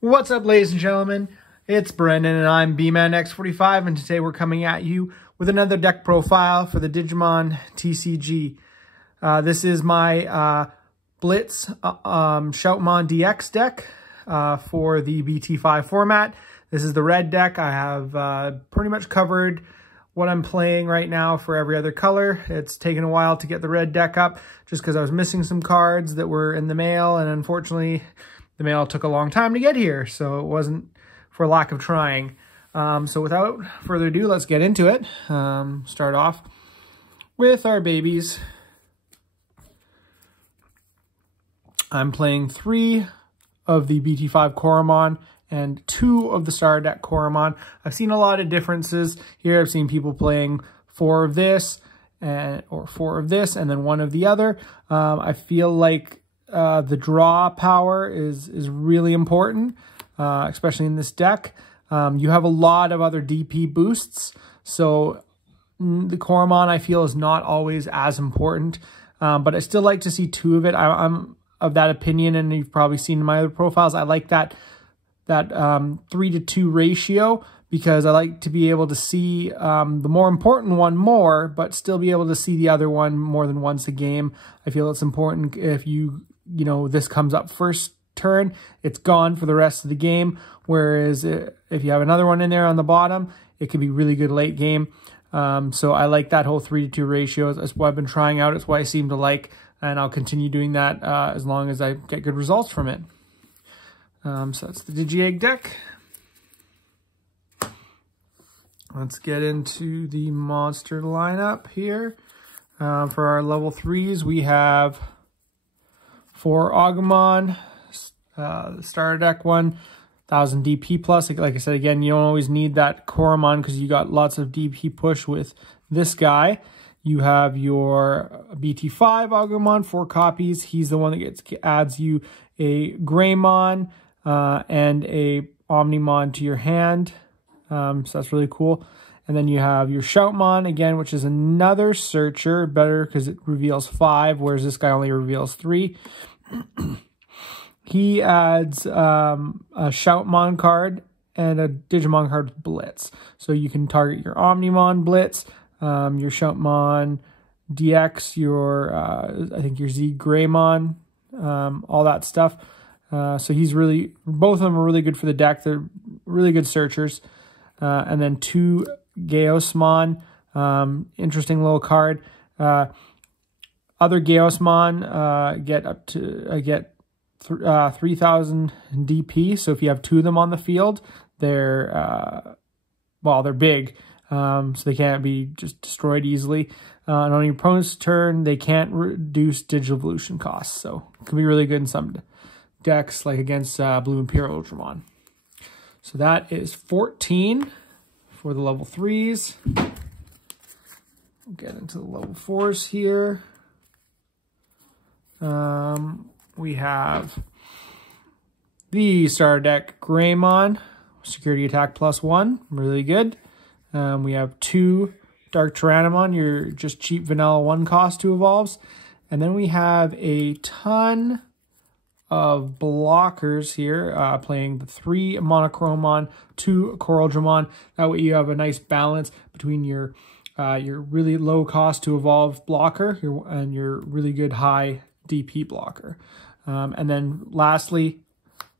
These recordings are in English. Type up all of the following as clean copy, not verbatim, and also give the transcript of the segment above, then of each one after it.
What's up, ladies and gentlemen? It's Brendan and I'm B-Man X45, and today we're coming at you with another deck profile for the Digimon TCG. This is my Blitz Shoutmon DX deck for the BT5 format. This is the red deck. I have pretty much covered what I'm playing right now for every other color. It's taken a while to get the red deck up just because I was missing some cards that were in the mail, and unfortunately the mail took a long time to get here, so it wasn't for lack of trying. So without further ado, let's get into it. Start off with our babies. I'm playing 3 of the BT5 Koromon and 2 of the Star Deck Koromon. I've seen a lot of differences here. I've seen people playing 4 of this or 4 of this and then 1 of the other. I feel like the draw power is really important, especially in this deck. You have a lot of other DP boosts, so the Koromon I feel is not always as important, but I still like to see 2 of it. I'm of that opinion, and you've probably seen in my other profiles, I like that 3-to-2 ratio, because I like to be able to see the more important one more, but still be able to see the other one more than once a game. I feel it's important if you know, this comes up first turn, it's gone for the rest of the game. Whereas if you have another one in there on the bottom, it could be really good late game. So I like that whole 3-to-2 ratio. That's what I've been trying out. It's what I seem to like, and I'll continue doing that as long as I get good results from it. So that's the Digi-Egg deck. Let's get into the monster lineup here. For our level 3s, we have 4 Agumon, the starter deck one, 1000 DP plus. Like I said, again, you don't always need that Koromon because you got lots of DP push with this guy. You have your BT5 Agumon, 4 copies. He's the one that adds you a Greymon and a Omnimon to your hand. So that's really cool. And then you have your Shoutmon, again, which is another searcher, better because it reveals 5, whereas this guy only reveals 3. He adds a Shoutmon card and a Digimon card with Blitz. So you can target your Omnimon Blitz, your Shoutmon DX, your, I think your Z Greymon, all that stuff. So he's really, both of them are really good for the deck. They're really good searchers. And then 2 Geosmon, interesting little card. Other Geosmon get up to 3,000 DP. So if you have 2 of them on the field, they're they're big, so they can't be just destroyed easily. And on your opponent's turn, they can't reduce digital evolution costs, so it can be really good in some decks, like against Blue Imperial Ultramon. So that is 14 for the level 3s. We'll get into the level 4s here. We have the Star Deck Greymon, security attack +1, really good. We have 2 Dark Tyrannomon, your just cheap vanilla 1 cost 2 evolves. And then we have a ton of blockers here, playing the 3 Monochromon, 2 Coraldramon. That way you have a nice balance between your really low cost to evolve blocker and your really good high DP blocker. And then lastly,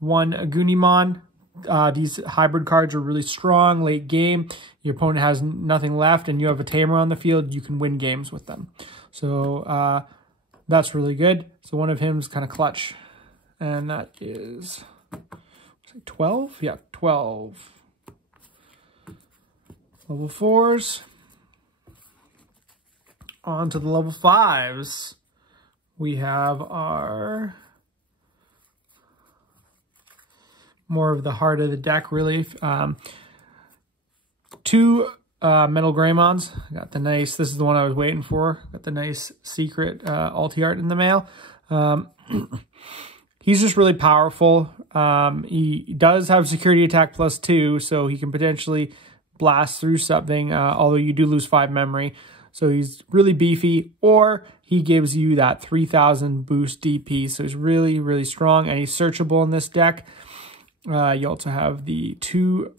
1 Agunimon. These hybrid cards are really strong late game. Your opponent has nothing left and you have a Tamer on the field, you can win games with them. So that's really good. So one of him is kind of clutch. And that is 12? Yeah, 12. Level 4s. On to the level 5s. We have our more of the heart of the deck, really. 2 Metal Greymons. Got the nice, this is the one I was waiting for. Got the nice secret ulti art in the mail. He's just really powerful. He does have security attack +2, so he can potentially blast through something, although you do lose 5 memory. So he's really beefy, or he gives you that 3,000 boost DP. So he's really, really strong, and he's searchable in this deck. You also have the 2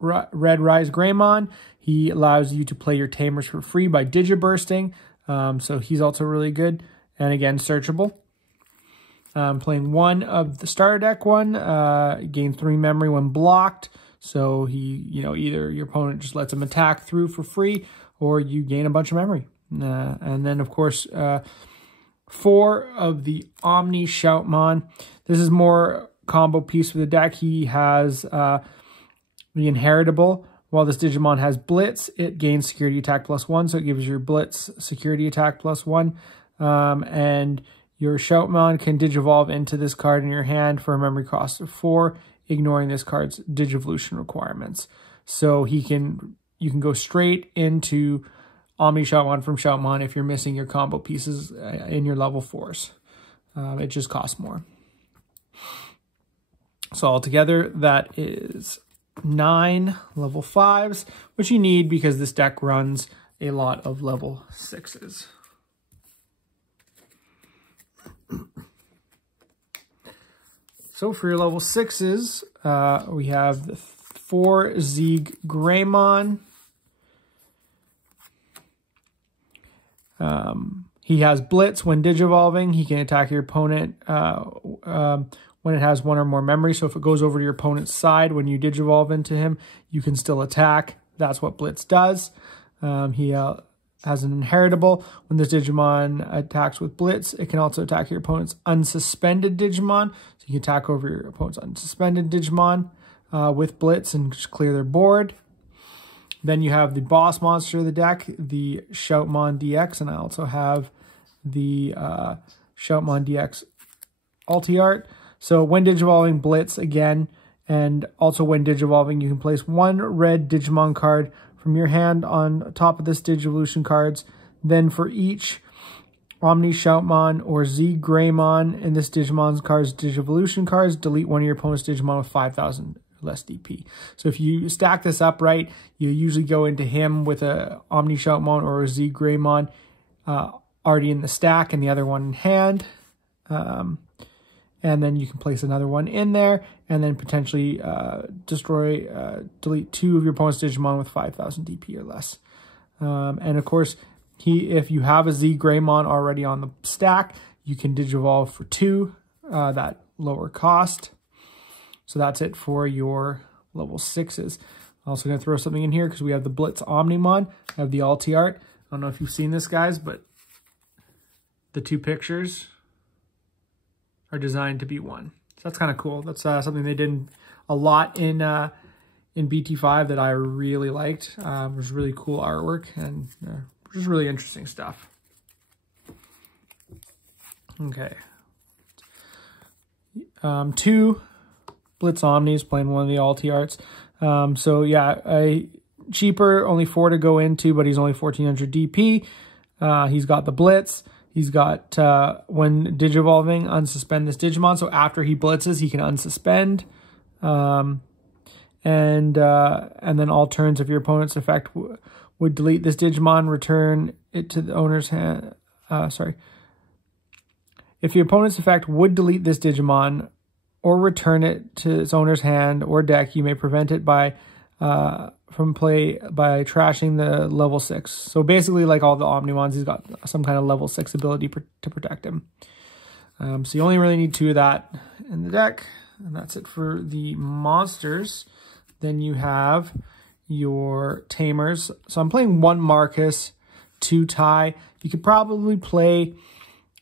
Red Rise Greymon. He allows you to play your Tamers for free by Digibursting. So he's also really good. And again, searchable. Playing 1 of the starter deck one. Gain 3 memory when blocked. So he, either your opponent just lets him attack through for free, or you gain a bunch of memory. And then, of course, 4 of the Omni Shoutmon. This is more combo piece for the deck. He has the Inheritable. While this Digimon has Blitz, it gains security attack +1, so it gives your Blitz security attack +1. And your Shoutmon can Digivolve into this card in your hand for a memory cost of 4, ignoring this card's Digivolution requirements. So you can go straight into Omni Shoutmon from Shoutmon if you're missing your combo pieces in your level 4s. It just costs more. So altogether, that is 9 level 5s, which you need because this deck runs a lot of level 6s. So for your level 6s, we have the 4 Zeeg Greymon. He has Blitz. When Digivolving, he can attack your opponent when it has 1 or more memory. So if it goes over to your opponent's side, when you Digivolve into him, you can still attack. That's what Blitz does. He has an Inheritable. When this Digimon attacks with Blitz, it can also attack your opponent's unsuspended Digimon. So you can attack over your opponent's unsuspended Digimon with Blitz and just clear their board. Then you have the boss monster of the deck, the Shoutmon DX, and I also have the Shoutmon DX Ulti-Art. So when Digivolving, Blitz again, and also when Digivolving, you can place 1 red Digimon card from your hand on top of this Digivolution cards. Then for each Omni Shoutmon or Zeeg Greymon in this Digimon's card's Digivolution cards, delete 1 of your opponent's Digimon with 5,000 less DP. So if you stack this up right, you usually go into him with a Omni Shoutmon or a Zeeg Greymon already in the stack and the other one in hand. And then you can place another one in there and then potentially delete 2 of your opponent's Digimon with 5,000 DP or less. And of course, if you have a Zeeg Greymon already on the stack, you can Digivolve for 2, that lower cost. So that's it for your level 6s. I'm also going to throw something in here because we have the Blitz Omnimon. I have the Ulti-Art. I don't know if you've seen this, guys, but the 2 pictures are designed to be 1. So that's kind of cool. That's something they did a lot in BT5 that I really liked. It was really cool artwork and just really interesting stuff. Okay. 2 Blitz Omnis, playing 1 of the Ulti-Arts. So yeah, cheaper, only 4 to go into, but he's only 1400 DP. He's got the Blitz. He's got, when Digivolving, unsuspend this Digimon. So after he blitzes, he can unsuspend. And then all turns of your opponent's effect would delete this Digimon, return it to the owner's hand. If your opponent's effect would delete this Digimon or return it to its owner's hand or deck, you may prevent it from play by trashing the level 6. So basically, like all the Omnimons, he's got some kind of level 6 ability to protect him. So you only really need 2 of that in the deck, and that's it for the monsters. Then you have your Tamers. So I'm playing 1 Marcus, 2 Tai. You could probably play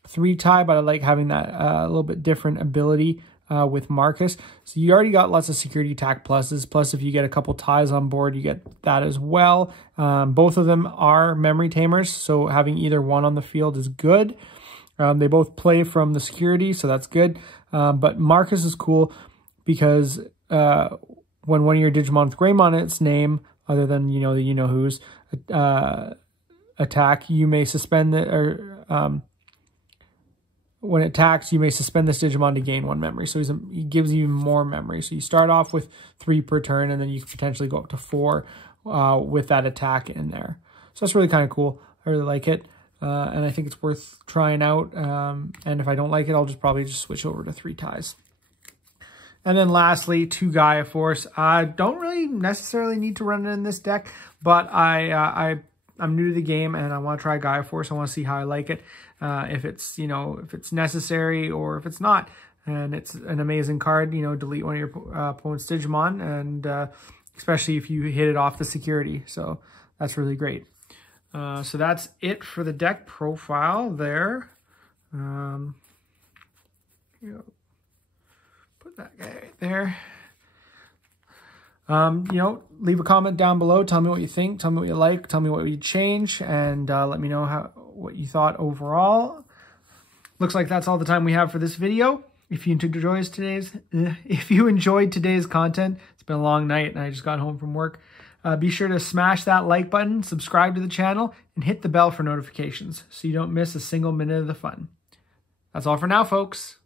3 Tai, but I like having that a little bit different ability with Marcus. So you already got lots of security attack pluses. Plus, if you get a couple ties on board, you get that as well. Both of them are memory Tamers, so having either one on the field is good. They both play from the security, so that's good. But Marcus is cool because when one of your Digimon with Greymon in its name, other than the you-know-who's, attack, you may suspend when it attacks, you may suspend this Digimon to gain 1 memory. So he gives you more memory. So you start off with 3 per turn, and then you can potentially go up to 4 with that attack in there. So that's really kind of cool. I really like it. And I think it's worth trying out. And if I don't like it, I'll probably just switch over to 3 ties. And then lastly, 2 Gaia Force. I don't really necessarily need to run it in this deck, but I'm new to the game and I want to try Gaia Force. I want to see how I like it, if it's, if it's necessary or if it's not. And it's an amazing card, delete one of your opponent's Digimon, and especially if you hit it off the security. So that's really great. So that's it for the deck profile there. Put that guy right there. Leave a comment down below. Tell me what you think. Tell me what you like. Tell me what you change, and let me know what you thought overall. Looks like that's all the time we have for this video. If you enjoyed today's content, it's been a long night and I just got home from work. Be sure to smash that like button, subscribe to the channel, and hit the bell for notifications so you don't miss a single minute of the fun. That's all for now, folks.